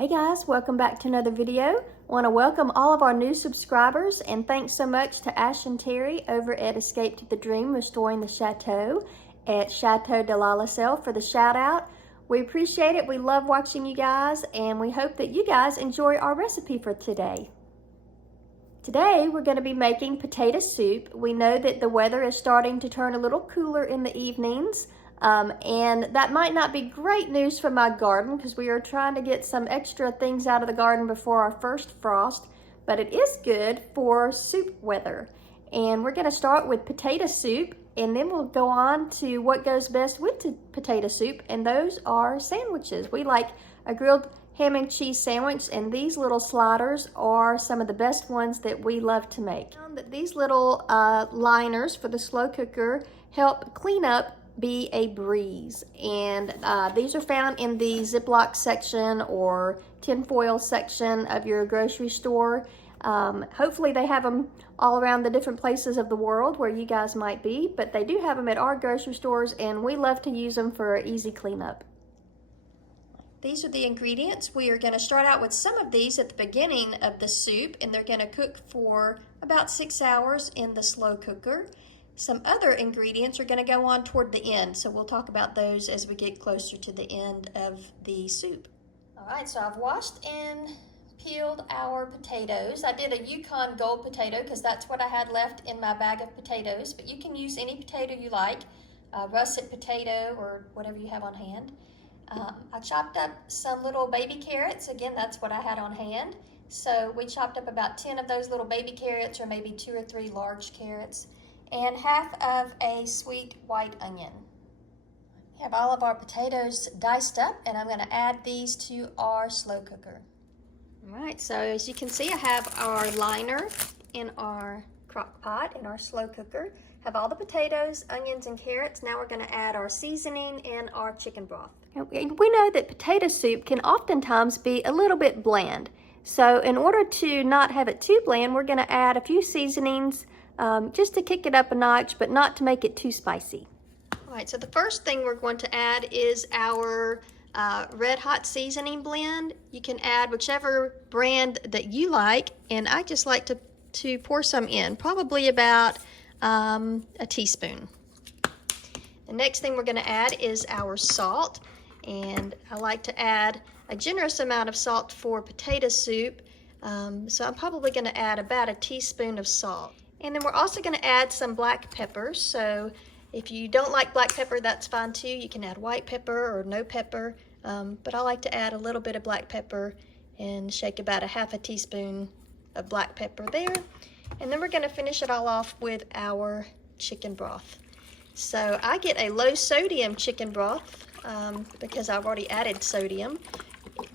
Hey guys, welcome back to another video. I want to welcome all of our new subscribers and thanks so much to Ash and Terry over at Escape to the Dream Restoring the Chateau at Chateau de la Lasagna for the shout out. We appreciate it. We love watching you guys and we hope that you guys enjoy our recipe for today. Today we're going to be making potato soup. We know that the weather is starting to turn a little cooler in the evenings. And that might not be great news for my garden because we are trying to get some extra things out of the garden before our first frost, but it is good for soup weather. And we're going to start with potato soup and then we'll go on to what goes best with the potato soup, and those are sandwiches. We like a grilled ham and cheese sandwich, and these little sliders are some of the best ones that we love to make. These little liners for the slow cooker help clean up be a breeze, and these are found in the Ziploc section or tinfoil section of your grocery store. Hopefully they have them all around the different places of the world where you guys might be, but they do have them at our grocery stores and we love to use them for easy cleanup. These are the ingredients. We are going to start out with some of these at the beginning of the soup, and they're going to cook for about 6 hours in the slow cooker. Some other ingredients are going to go on toward the end, so we'll talk about those as we get closer to the end of the soup. All right, so I've washed and peeled our potatoes. I did a Yukon Gold potato because that's what I had left in my bag of potatoes, but you can use any potato you like, russet potato or whatever you have on hand. I chopped up some little baby carrots. Again, that's what I had on hand. So we chopped up about 10 of those little baby carrots, or maybe 2 or 3 large carrots, and half of a sweet white onion. We have all of our potatoes diced up, and I'm going to add these to our slow cooker. All right, so as you can see, I have our liner in our crock pot in our slow cooker. Have all the potatoes, onions, and carrots. Now we're going to add our seasoning and our chicken broth. We know that potato soup can oftentimes be a little bit bland. So in order to not have it too bland, we're going to add a few seasonings just to kick it up a notch, but not to make it too spicy. All right, so the first thing we're going to add is our red hot seasoning blend. You can add whichever brand that you like, and I just like to pour some in, probably about a teaspoon. The next thing we're going to add is our salt, and I like to add a generous amount of salt for potato soup, so I'm probably going to add about a teaspoon of salt. And then we're also going to add some black pepper. So if you don't like black pepper, that's fine too. You can add white pepper or no pepper, but I like to add a little bit of black pepper and shake about a half a teaspoon of black pepper there. And then we're going to finish it all off with our chicken broth. So I get a low sodium chicken broth because I've already added sodium.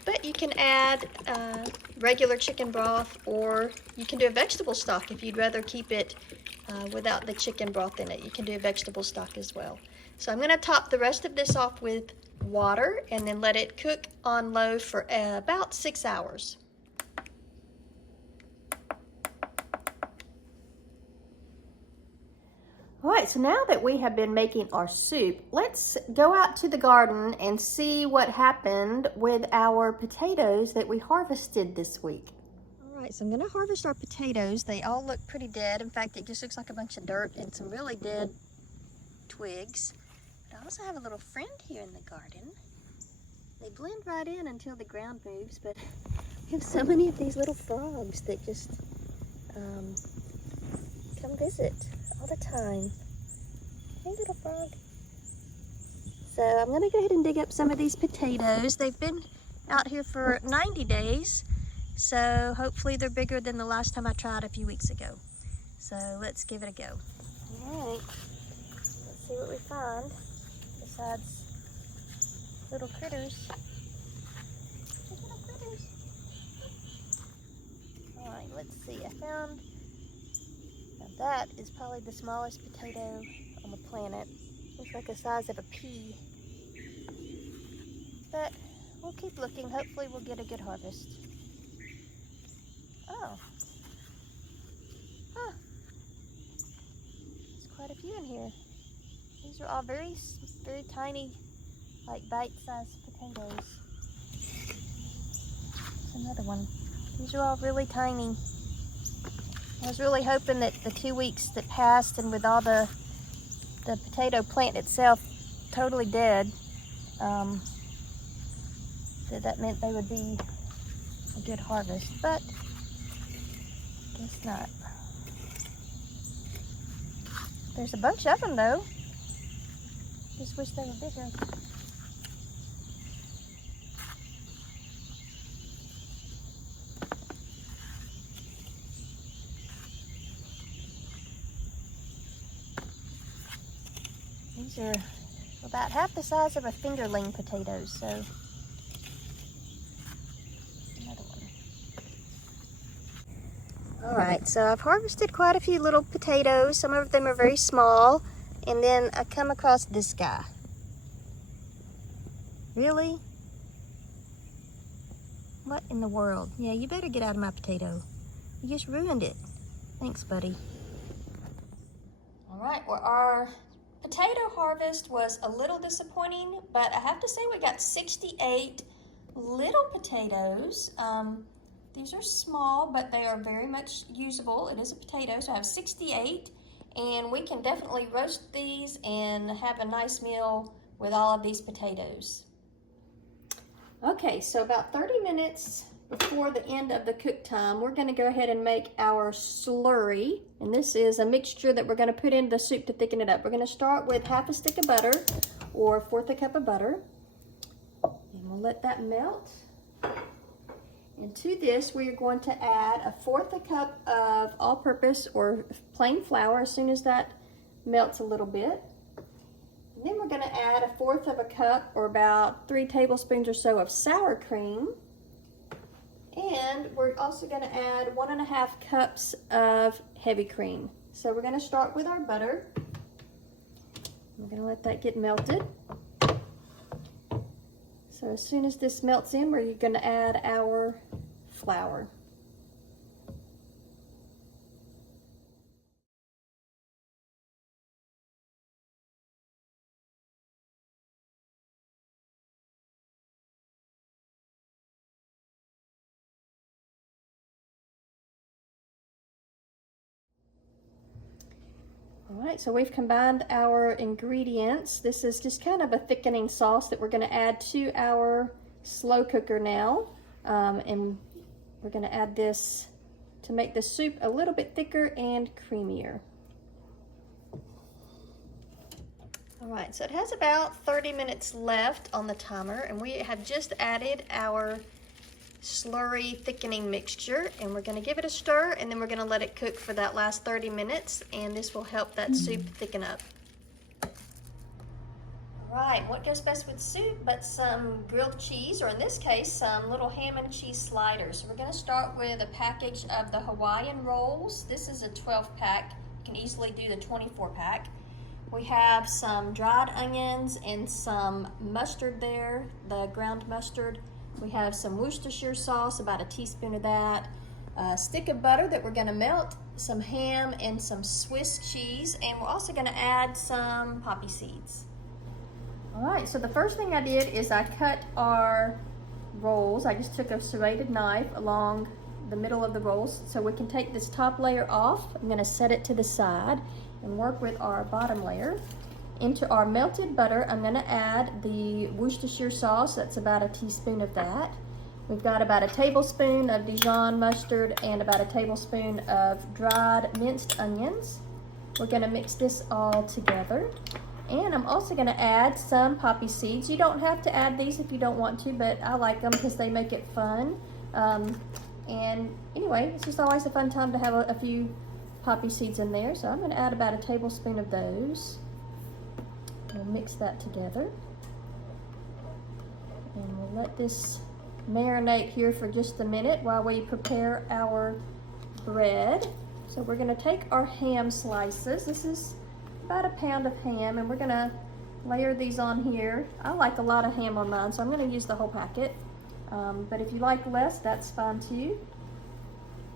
But you can add regular chicken broth, or you can do a vegetable stock if you'd rather keep it without the chicken broth in it. You can do a vegetable stock as well. So I'm going to top the rest of this off with water and then let it cook on low for about 6 hours. All right, so now that we have been making our soup, let's go out to the garden and see what happened with our potatoes that we harvested this week. All right, so I'm gonna harvest our potatoes. They all look pretty dead. In fact, it just looks like a bunch of dirt and some really dead twigs. But I also have a little friend here in the garden. They blend right in until the ground moves, but we have so many of these little frogs that just come visit all the time. Hey, little frog. So I'm going to go ahead and dig up some of these potatoes. They've been out here for 90 days, so hopefully they're bigger than the last time I tried a few weeks ago. So let's give it a go. All right, let's see what we find besides little critters. Little critters. All right, let's see. I found, now that is probably the smallest potato on the planet. Looks like the size of a pea. But we'll keep looking. Hopefully we'll get a good harvest. Oh. Huh. There's quite a few in here. These are all very tiny, like bite-sized potatoes. Another one. These are all really tiny. I was really hoping that the 2 weeks that passed and with all the potato plant itself totally dead, that meant they would be a good harvest, but guess not. There's a bunch of them though. Just wish they were bigger. These are about half the size of a fingerling potato, so another one. All right, so I've harvested quite a few little potatoes. Some of them are very small, and then I come across this guy. Really? What in the world? Yeah, you better get out of my potato. You just ruined it. Thanks, buddy. All right, well, our potato harvest was a little disappointing, but I have to say we got 68 little potatoes. These are small, but they are very much usable. It is a potato, so I have 68, and we can definitely roast these and have a nice meal with all of these potatoes. Okay, so about 30 minutes before the end of the cook time, we're going to go ahead and make our slurry. And this is a mixture that we're going to put in the soup to thicken it up. We're going to start with half a stick of butter, or 1/4 cup of butter. And we'll let that melt. And to this, we are going to add 1/4 cup of all-purpose or plain flour as soon as that melts a little bit. And then we're going to add 1/4 cup, or about 3 tablespoons or so, of sour cream. And we're also going to add 1½ cups of heavy cream. So we're going to start with our butter. We're going to let that get melted. So as soon as this melts in, we're going to add our flour. All right, so we've combined our ingredients. This is just kind of a thickening sauce that we're going to add to our slow cooker now. And we're going to add this to make the soup a little bit thicker and creamier. All right, so it has about 30 minutes left on the timer, and we have just added our slurry thickening mixture, and we're going to give it a stir, and then we're going to let it cook for that last 30 minutes, and this will help that soup thicken up. All right, what goes best with soup but some grilled cheese, or in this case, some little ham and cheese sliders. So we're going to start with a package of the Hawaiian rolls. This is a 12-pack. You can easily do the 24-pack. We have some dried onions and some mustard there, the ground mustard. We have some Worcestershire sauce, about a teaspoon of that, a stick of butter that we're going to melt, some ham, and some Swiss cheese, and we're also going to add some poppy seeds. All right, so the first thing I did is I cut our rolls. I just took a serrated knife along the middle of the rolls so we can take this top layer off. I'm going to set it to the side and work with our bottom layer. Into our melted butter, I'm going to add the Worcestershire sauce. That's about a teaspoon of that. We've got about a tablespoon of Dijon mustard and about a tablespoon of dried minced onions. We're going to mix this all together. And I'm also going to add some poppy seeds. You don't have to add these if you don't want to, but I like them because they make it fun. And anyway, it's just always a fun time to have a few poppy seeds in there. So I'm going to add about a tablespoon of those. We'll mix that together, and we'll let this marinate here for just a minute while we prepare our bread. So we're going to take our ham slices. This is about a pound of ham, and we're going to layer these on here. I like a lot of ham on mine, so I'm going to use the whole packet. But if you like less, that's fine too.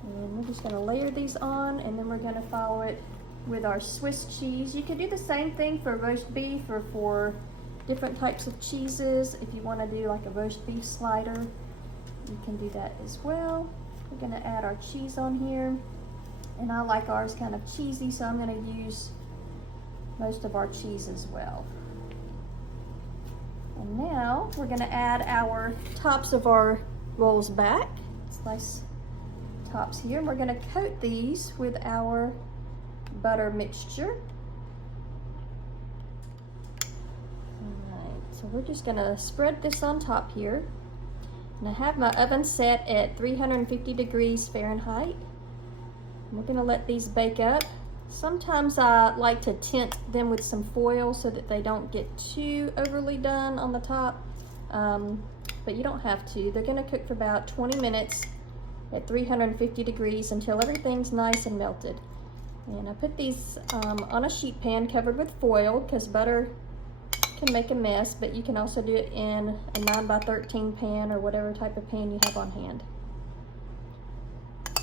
And we're just going to layer these on, and then we're going to follow it with our Swiss cheese. You can do the same thing for roast beef or for different types of cheeses. If you want to do like a roast beef slider, you can do that as well. We're gonna add our cheese on here. And I like ours kind of cheesy, so I'm gonna use most of our cheese as well. And now we're gonna add our tops of our rolls back. Slice tops here. And we're gonna coat these with our butter mixture. Alright, so we're just gonna spread this on top here. And I have my oven set at 350 degrees Fahrenheit. We're gonna let these bake up. Sometimes I like to tint them with some foil so that they don't get too overly done on the top, but you don't have to. They're gonna cook for about 20 minutes at 350 degrees until everything's nice and melted. And I put these on a sheet pan covered with foil because butter can make a mess, but you can also do it in a 9x13 pan or whatever type of pan you have on hand.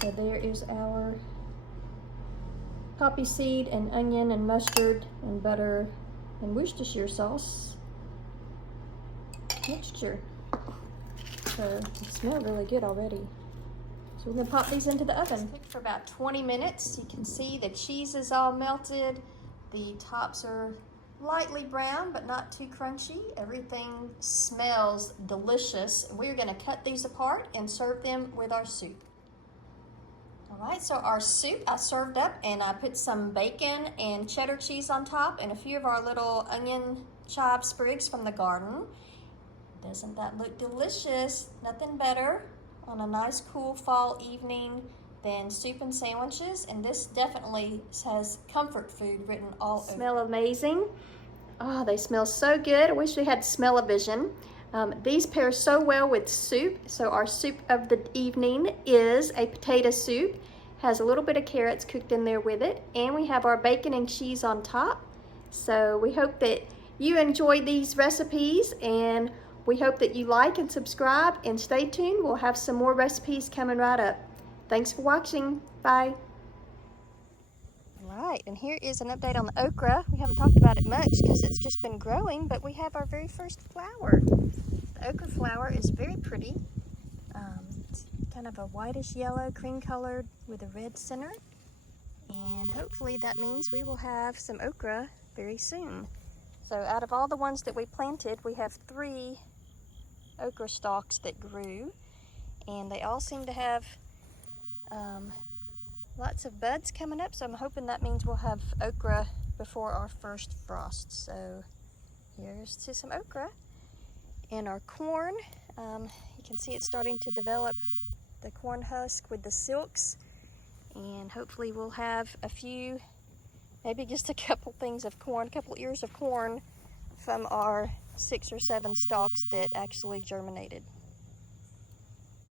So there is our poppy seed and onion and mustard and butter and Worcestershire sauce mixture. So it smells really good already. So we're gonna pop these into the oven. Cook for about 20 minutes. You can see the cheese is all melted. The tops are lightly brown, but not too crunchy. Everything smells delicious. We're gonna cut these apart and serve them with our soup. All right, so our soup I served up, and I put some bacon and cheddar cheese on top and a few of our little onion chive sprigs from the garden. Doesn't that look delicious? Nothing better on a nice cool fall evening than soup and sandwiches, and this definitely has comfort food written all over. Smell amazing. Oh, they smell so good. I wish we had smell-o-vision. These pair so well with soup. So our soup of the evening is a potato soup. Has a little bit of carrots cooked in there with it. And we have our bacon and cheese on top. So we hope that you enjoy these recipes, and we hope that you like and subscribe, and stay tuned. We'll have some more recipes coming right up. Thanks for watching. Bye. Right, and here is an update on the okra. We haven't talked about it much because it's just been growing, but we have our very first flower. The okra flower is very pretty. It's kind of a whitish yellow, cream colored with a red center. And hopefully that means we will have some okra very soon. So out of all the ones that we planted, we have 3 okra stalks that grew, and they all seem to have lots of buds coming up, so I'm hoping that means we'll have okra before our first frost. So here's to some okra. And our corn, you can see it's starting to develop the corn husk with the silks, and hopefully we'll have a few, maybe just a couple things of corn, a couple ears of corn from our 6 or 7 stalks that actually germinated.